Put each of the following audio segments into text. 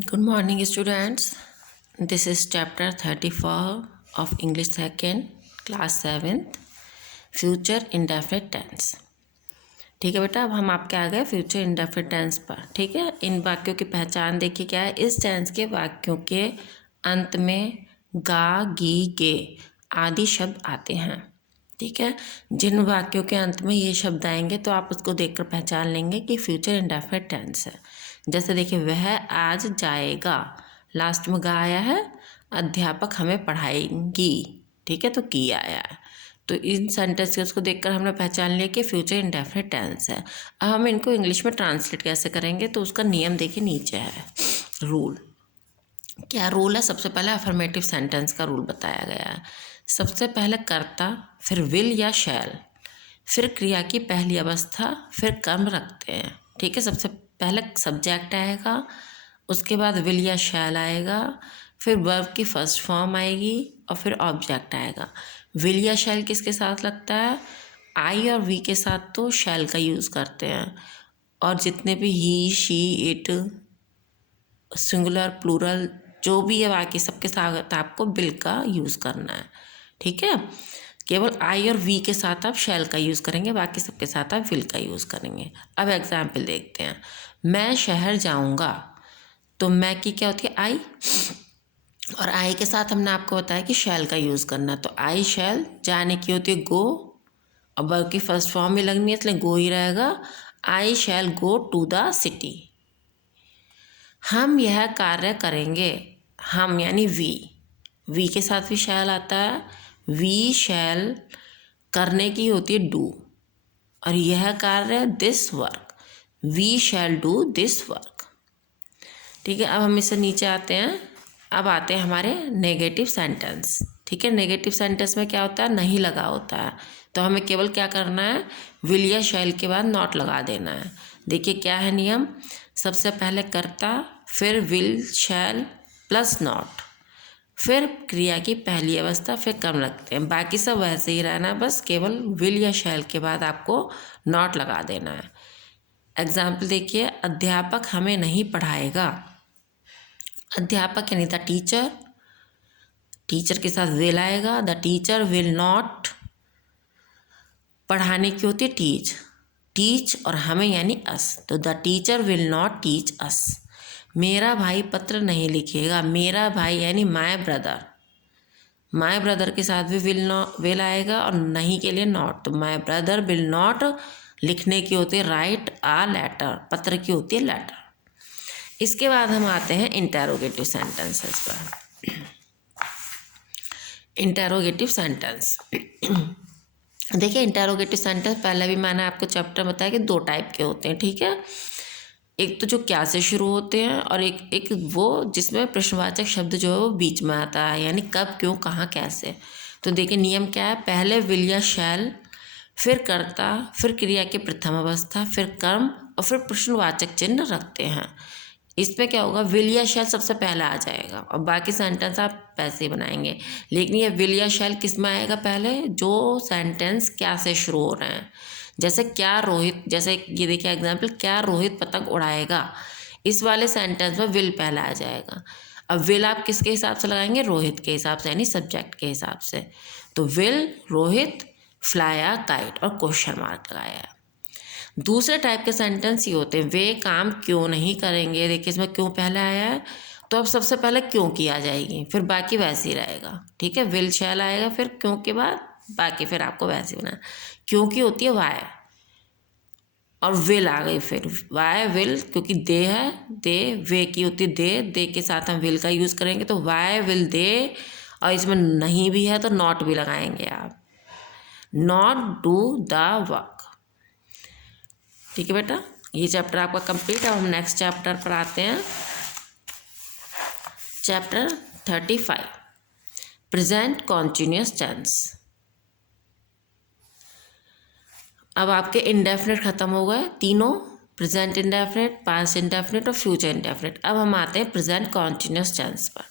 Good morning, students. This is chapter 34 of English 2nd, class 7th, future indefinite tense. ठीक है बेटा, अब हम आपके आ गए फ्यूचर इंडेफिनिट टेंस पर। ठीक है, इन वाक्यों की पहचान देखिए क्या है। इस टेंस के वाक्यों के अंत में गा, गी, गे आदि शब्द आते हैं। ठीक है, जिन वाक्यों के अंत में ये शब्द आएंगे तो आप उसको देखकर पहचान लेंगे कि फ्यूचर इंडेफिनिट टेंस है। जैसे देखिए, वह आज जाएगा, लास्ट में गा आया है। अध्यापक हमें पढ़ाएंगी, ठीक है, तो की आया है। तो इन सेंटेंसेस को देखकर हमने पहचान लिया कि फ्यूचर इंडेफिनिट टेंस है। अब हम इनको इंग्लिश में ट्रांसलेट कैसे करेंगे, तो उसका नियम देखिए नीचे है। रूल क्या रूल है? सबसे पहले अफर्मेटिव सेंटेंस का रूल बताया गया है। सबसे पहले कर्ता, फिर विल या शैल, फिर क्रिया की पहली अवस्था, फिर कर्म रखते हैं। ठीक है, सबसे पहले सब्जेक्ट आएगा, उसके बाद विल या शैल आएगा, फिर वर्ब की फर्स्ट फॉर्म आएगी और फिर ऑब्जेक्ट आएगा। विल या शैल किसके साथ लगता है? आई और वी के साथ तो शैल का यूज़ करते हैं, और जितने भी ही, शी, इट, सिंगुलर, प्लूरल जो भी है बाकी सबके साथ आपको विल का यूज़ करना है। ठीक है, केवल आई और वी के साथ आप शैल का यूज़ करेंगे, बाकी सबके साथ आप विल का यूज़ करेंगे। अब एग्जाम्पल देखते हैं। मैं शहर जाऊंगा, तो मैं की क्या होती है? आई, और आई के साथ हमने आपको बताया कि शैल का यूज़ करना, तो आई शैल। जाने की होती है गो, और वर्ब की फर्स्ट फॉर्म में लगनी है इसलिए गो ही रहेगा। आई शैल गो टू द सिटी। हम यह कार्य करेंगे, हम यानी वी के साथ भी शैल आता है। वी शैल करने की होती है डू, और यह कार्य this work, we shall do this work. ठीक है, अब हम इससे नीचे आते हैं। अब आते हैं हमारे नेगेटिव सेंटेंस। ठीक है, नेगेटिव सेंटेंस में क्या होता है? नहीं लगा होता है, तो हमें केवल क्या करना है? विल या शैल के बाद नॉट लगा देना है। देखिए क्या है नियम। सबसे पहले कर्ता, फिर विल शैल प्लस नॉट, फिर क्रिया की पहली अवस्था, फिर कर्म लगते हैं। बाकी सब वैसे ही रहना है, बस केवल विल या शैल के बाद आपको नॉट लगा देना है। एग्जाम्पल देखिए, अध्यापक हमें नहीं पढ़ाएगा। अध्यापक यानी द टीचर, टीचर के साथ विल आएगा। द टीचर विल नॉट, पढ़ाने की होती है टीच, टीच और हमें यानी अस, तो the teacher will not teach us. मेरा भाई पत्र नहीं लिखेगा। मेरा भाई यानी माय ब्रदर, माय ब्रदर के साथ भी विल आएगा और नहीं के लिए नॉट, तो माय ब्रदर विल नॉट। लिखने की होती है राइट आ लेटर, पत्र की होती है लेटर। इसके बाद हम आते हैं इंटेरोगेटिव सेंटेंसेस पर। इंटेरोगेटिव सेंटेंस देखिए, इंटेरोगेटिव सेंटेंस पहले भी मैंने आपको चैप्टर बताया कि दो टाइप के होते हैं। ठीक है, एक तो जो क्या से शुरू होते हैं, और एक वो जिसमें प्रश्नवाचक शब्द जो है वो बीच में आता है, यानी कब, क्यों, कहाँ, कैसे। तो देखिए नियम क्या है। पहले विल या शैल, फिर कर्ता, फिर क्रिया की प्रथम अवस्था, फिर कर्म, और फिर प्रश्नवाचक चिन्ह रखते हैं। इसमें क्या होगा? विल या शैल सबसे पहले आ जाएगा और बाकी सेंटेंस आप पैसे ही बनाएंगे। लेकिन ये विल या शैल किस में आएगा? पहले जो सेंटेंस क्या से शुरू हो रहे हैं। जैसे क्या रोहित, जैसे ये देखिए एग्जाम्पल, क्या रोहित पतंग उड़ाएगा, इस वाले सेंटेंस में विल पहला आ जाएगा। अब विल आप किसके हिसाब से लगाएंगे? रोहित के हिसाब से, यानी सब्जेक्ट के हिसाब से। तो will Rohit fly a kite और क्वेश्चन मार्क लगाया। दूसरे टाइप के सेंटेंस ये होते हैं, वे काम क्यों नहीं करेंगे। देखिए इसमें क्यों पहले आया है, तो अब सबसे पहले क्यों की आ जाएगी, फिर बाकी वैसे ही रहेगा। ठीक है, विल शैल आएगा, फिर क्यों के बाद बाकी फिर आपको वैसे ही बनाना। क्यों की होती है वाई, और विल आ गई फिर वाई विल, क्योंकि दे है, दे। वे की होती है दे के साथ हम विल का यूज़ करेंगे, तो वाई विल दे। और इसमें नहीं भी है तो नॉट भी लगाएंगे आप, नॉट डू द वर्क। ठीक है बेटा, ये चैप्टर आपका कंप्लीट है। अब हम नेक्स्ट चैप्टर पर आते हैं। Chapter 35 present continuous tense. अब आपके इंडेफिनिट खत्म हो गए तीनों, प्रेजेंट इंडेफिनिट, पास्ट इंडेफिनिट और फ्यूचर इंडेफिनिट। अब हम आते हैं प्रेजेंट कॉन्टिन्यूअस टेंस पर।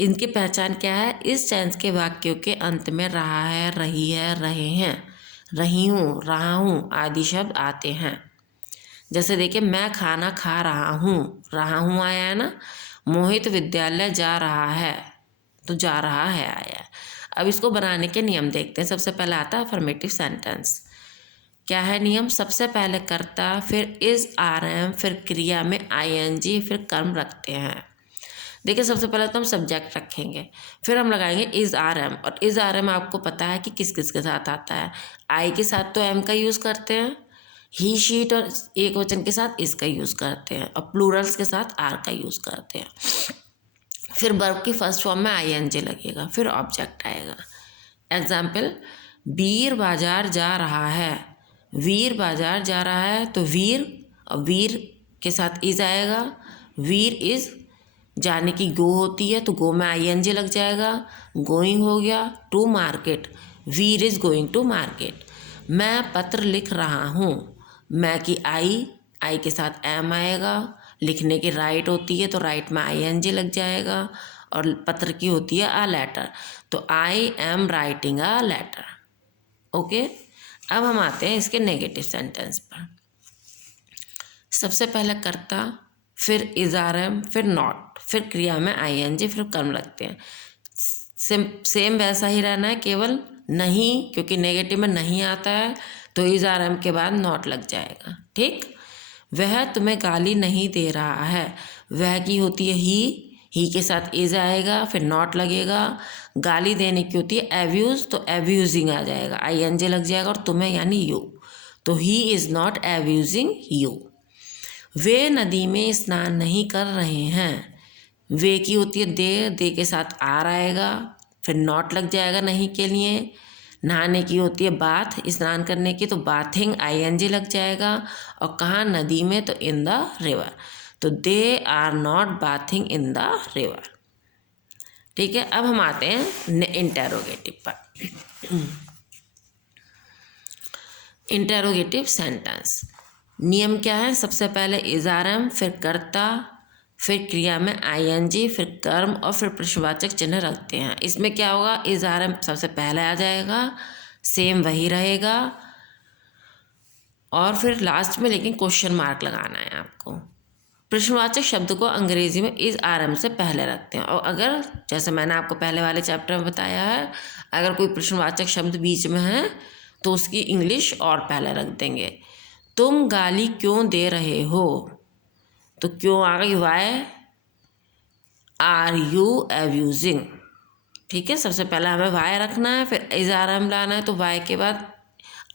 इनकी पहचान क्या है? इस टेंस के वाक्यों के अंत में रहा है, रही है, रहे हैं, रही हूँ, रहा हूँ आदि शब्द आते हैं। जैसे देखिए मैं खाना खा रहा हूँ आया है ना, मोहित विद्यालय जा रहा है, तो जा रहा है आया है। अब इसको बनाने के नियम देखते हैं। सबसे पहले आता है अफर्मेटिव सेंटेंस। क्या है नियम? सबसे पहले कर्ता, फिर इज आर एम, फिर क्रिया में ing, फिर कर्म रखते हैं। देखिए सबसे पहले तो हम सब्जेक्ट रखेंगे, फिर हम लगाएंगे इज आर एम। और इज आर एम आपको पता है कि किस किस के साथ आता है। आई के साथ तो एम का यूज़ करते हैं, ही शीट और एक वचन के साथ इसका यूज़ करते हैं, और प्लूरल्स के साथ आर का यूज़ करते हैं। फिर वर्ब की फर्स्ट फॉर्म में ing लगेगा, फिर ऑब्जेक्ट आएगा। एग्जाम्पल, वीर बाजार जा रहा है, वीर बाजार जा रहा है, तो वीर और वीर के साथ इज आएगा। वीर इज जाने की गो होती है, तो गो में ing लग जाएगा, गोइंग हो गया। To market, Veer is going to market. मैं पत्र लिख रहा हूँ, मैं की आई के साथ एम आएगा। लिखने की राइट होती है, तो राइट में ing लग जाएगा, और पत्र की होती है अ लेटर, तो I am writing a letter. Okay, अब हम आते हैं इसके नेगेटिव सेंटेंस पर। सबसे पहले कर्ता, फिर इज आर एम, फिर नॉट, फिर क्रिया में ing, फिर कर्म लगते हैं। सेम वैसा ही रहना है, केवल नहीं, क्योंकि नेगेटिव में नहीं आता है, तो इज आर एम के बाद नॉट लग जाएगा। ठीक, वह तुम्हें गाली नहीं दे रहा है, वह की होती है ही के साथ इज आएगा, फिर नॉट लगेगा। गाली देने की होती है एब्यूज, तो एब्यूजिंग आ जाएगा, ing लग जाएगा, और तुम्हें यानी यू, तो he is not abusing you. वे नदी में स्नान नहीं कर रहे हैं, वे की होती है दे के साथ आर आएगा, फिर नॉट लग जाएगा नहीं के लिए। नहाने की होती है बाथ, स्नान करने की, तो बाथिंग ing लग जाएगा, और कहाँ? नदी में, तो इन द रिवर, तो they are not bathing in the river. ठीक है, अब हम आते हैं इंटेरोगेटिव पर। इंटेरोगेटिव सेंटेंस नियम क्या है? सबसे पहले इज आर एम, फिर कर्ता, फिर क्रिया में ing, फिर कर्म, और फिर प्रश्नवाचक चिन्ह रखते हैं। इसमें क्या होगा? इज आर एम सबसे पहले आ जाएगा, सेम वही रहेगा, और फिर लास्ट में लेकिन क्वेश्चन मार्क लगाना है आपको। प्रश्नवाचक शब्द को अंग्रेजी में इज आर एम से पहले रखते हैं, और अगर जैसे मैंने आपको पहले वाले चैप्टर में बताया है, अगर कोई प्रश्नवाचक शब्द बीच में है तो उसकी इंग्लिश और पहले रख देंगे। तुम गाली क्यों दे रहे हो, तो क्यों आ गई वाई आर यू एब्यूजिंग। ठीक है, सबसे पहले हमें वाई रखना है, फिर इज आर एम लाना है, तो वाई के बाद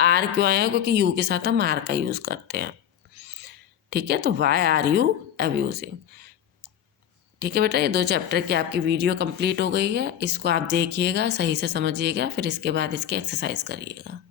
आर क्यों आया? क्योंकि यू के साथ हम आर का यूज़ करते हैं। ठीक है, तो वाई आर यू एब्यूजिंग। ठीक है बेटा, ये 2 चैप्टर की आपकी वीडियो कंप्लीट हो गई है। इसको आप देखिएगा, सही से समझिएगा, फिर इसके बाद इसकी एक्सरसाइज करिएगा।